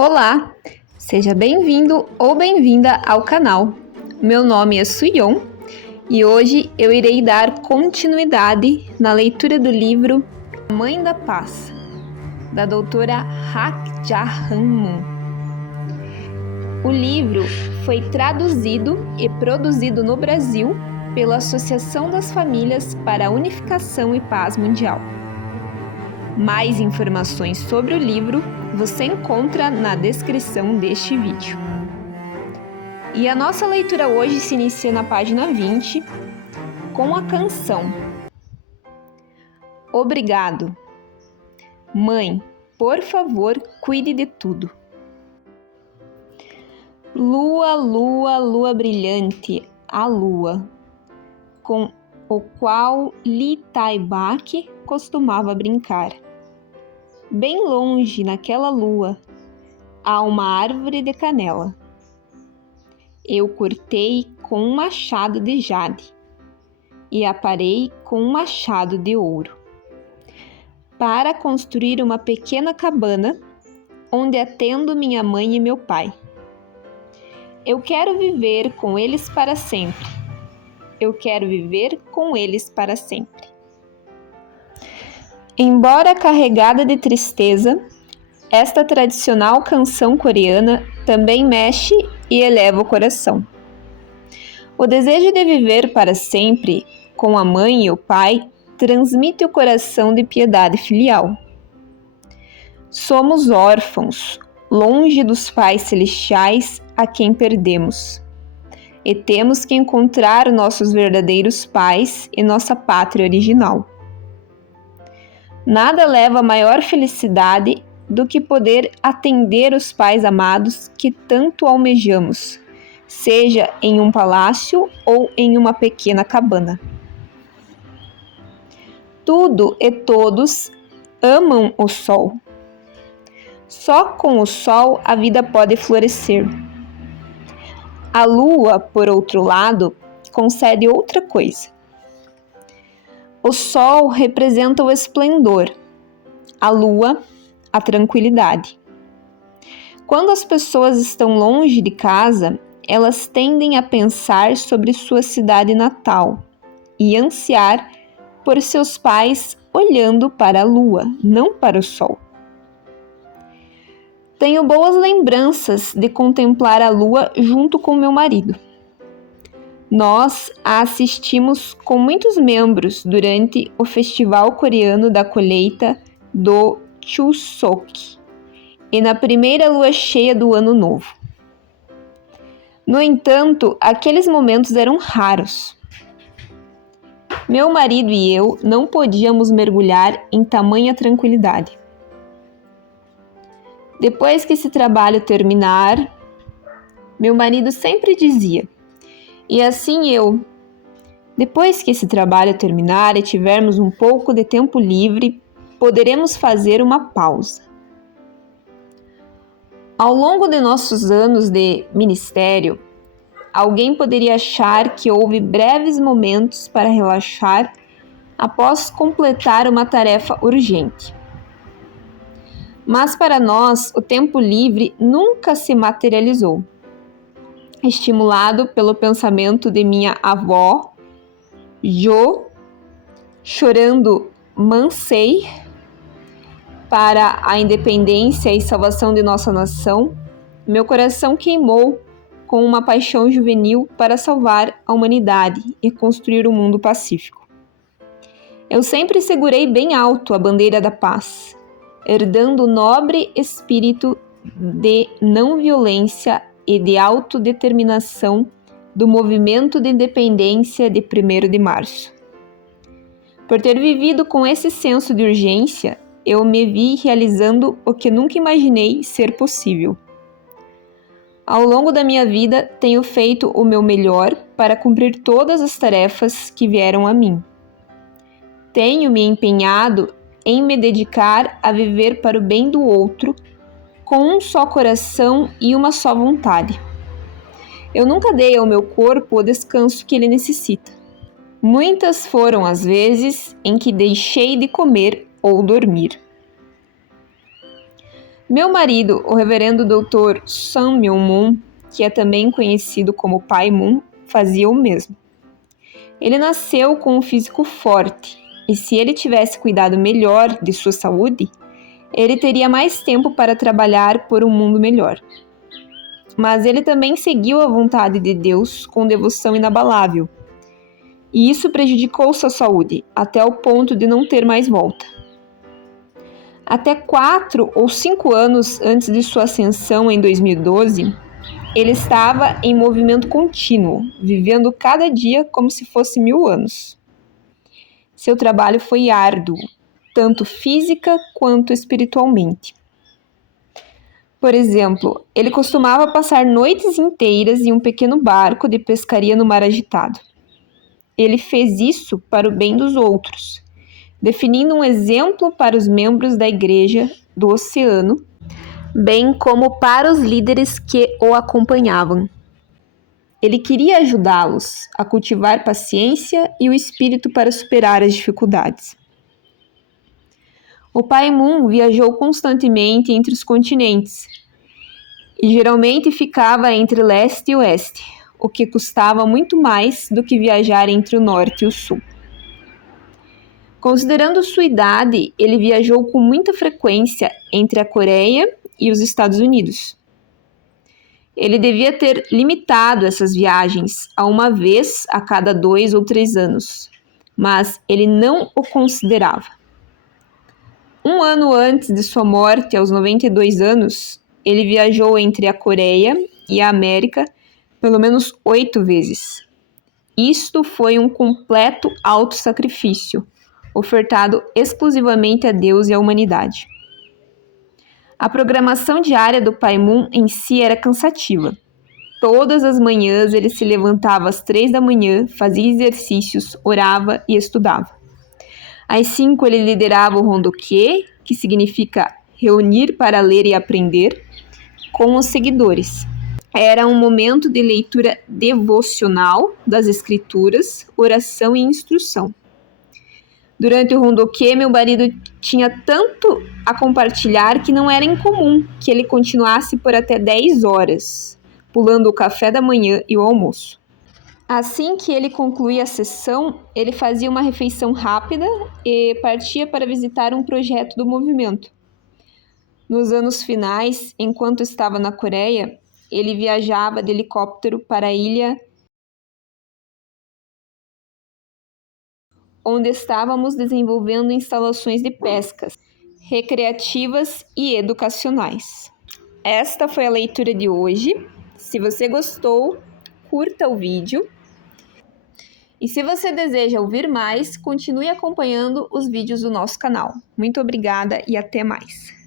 Olá, seja bem-vindo ou bem-vinda ao canal. Meu nome é Suyon e hoje eu irei dar continuidade na leitura do livro A Mãe da Paz, da doutora Hak Ja Han Moon. O livro foi traduzido e produzido no Brasil pela Associação das Famílias para a Unificação e Paz Mundial. Mais informações sobre o livro você encontra na descrição deste vídeo. E a nossa leitura hoje se inicia na página 20 com a canção Obrigado. Mãe, por favor, cuide de tudo. Lua, lua, lua brilhante, a lua, com o qual Li Tai Bak costumava brincar. Bem longe, naquela lua, há uma árvore de canela. Eu cortei com um machado de jade e aparei com um machado de ouro, para construir uma pequena cabana onde atendo minha mãe e meu pai. Eu quero viver com eles para sempre. Eu quero viver com eles para sempre. Embora carregada de tristeza, esta tradicional canção coreana também mexe e eleva o coração. O desejo de viver para sempre com a mãe e o pai transmite o coração de piedade filial. Somos órfãos, longe dos pais celestiais a quem perdemos, e temos que encontrar nossos verdadeiros pais e nossa pátria original. Nada leva a maior felicidade do que poder atender os pais amados que tanto almejamos, seja em um palácio ou em uma pequena cabana. Tudo e todos amam o sol. Só com o sol a vida pode florescer. A lua, por outro lado, concede outra coisa. O sol representa o esplendor, a lua, a tranquilidade. Quando as pessoas estão longe de casa, elas tendem a pensar sobre sua cidade natal e ansiar por seus pais olhando para a lua, não para o sol. Tenho boas lembranças de contemplar a lua junto com meu marido. Nós a assistimos com muitos membros durante o Festival Coreano da Colheita do Chuseok e na primeira lua cheia do Ano Novo. No entanto, aqueles momentos eram raros. Meu marido e eu não podíamos mergulhar em tamanha tranquilidade. Depois que esse trabalho terminar, meu marido sempre dizia: e assim depois que esse trabalho terminar e tivermos um pouco de tempo livre, poderemos fazer uma pausa. Ao longo de nossos anos de ministério, alguém poderia achar que houve breves momentos para relaxar após completar uma tarefa urgente. Mas para nós, o tempo livre nunca se materializou. Estimulado pelo pensamento de minha avó, Jo, chorando Mansei para a independência e salvação de nossa nação, meu coração queimou com uma paixão juvenil para salvar a humanidade e construir um mundo pacífico. Eu sempre segurei bem alto a bandeira da paz, herdando o nobre espírito de não violência e de autodeterminação do movimento de independência de 1º de março. Por ter vivido com esse senso de urgência, eu me vi realizando o que nunca imaginei ser possível. Ao longo da minha vida, tenho feito o meu melhor para cumprir todas as tarefas que vieram a mim. Tenho me empenhado em me dedicar a viver para o bem do outro, com um só coração e uma só vontade. Eu nunca dei ao meu corpo o descanso que ele necessita. Muitas foram as vezes em que deixei de comer ou dormir. Meu marido, o reverendo Dr. Sun Myung Moon, que é também conhecido como Pai Moon, fazia o mesmo. Ele nasceu com um físico forte, e se ele tivesse cuidado melhor de sua saúde, ele teria mais tempo para trabalhar por um mundo melhor. Mas ele também seguiu a vontade de Deus com devoção inabalável, e isso prejudicou sua saúde, até o ponto de não ter mais volta. Até 4 ou 5 anos antes de sua ascensão em 2012, ele estava em movimento contínuo, vivendo cada dia como se fosse 1000 anos. Seu trabalho foi árduo, tanto física quanto espiritualmente. Por exemplo, ele costumava passar noites inteiras em um pequeno barco de pescaria no mar agitado. Ele fez isso para o bem dos outros, definindo um exemplo para os membros da Igreja do Oceano, bem como para os líderes que o acompanhavam. Ele queria ajudá-los a cultivar paciência e o espírito para superar as dificuldades. O Pai Moon viajou constantemente entre os continentes e geralmente ficava entre leste e oeste, o que custava muito mais do que viajar entre o norte e o sul. Considerando sua idade, ele viajou com muita frequência entre a Coreia e os Estados Unidos. Ele devia ter limitado essas viagens a uma vez a cada 2 ou 3 anos, mas ele não o considerava. Um ano antes de sua morte, aos 92 anos, ele viajou entre a Coreia e a América pelo menos 8 vezes. Isto foi um completo autossacrifício, ofertado exclusivamente a Deus e à humanidade. A programação diária do Pai Moon em si era cansativa. Todas as manhãs ele se levantava às 3 da manhã, fazia exercícios, orava e estudava. Às 5 ele liderava o Rondoque, que significa reunir para ler e aprender, com os seguidores. Era um momento de leitura devocional das escrituras, oração e instrução. Durante o Rondoque, meu marido tinha tanto a compartilhar que não era incomum que ele continuasse por até 10 horas, pulando o café da manhã e o almoço. Assim que ele concluía a sessão, ele fazia uma refeição rápida e partia para visitar um projeto do movimento. Nos anos finais, enquanto estava na Coreia, ele viajava de helicóptero para a ilha onde estávamos desenvolvendo instalações de pescas, recreativas e educacionais. Esta foi a leitura de hoje. Se você gostou, curta o vídeo. E se você deseja ouvir mais, continue acompanhando os vídeos do nosso canal. Muito obrigada e até mais!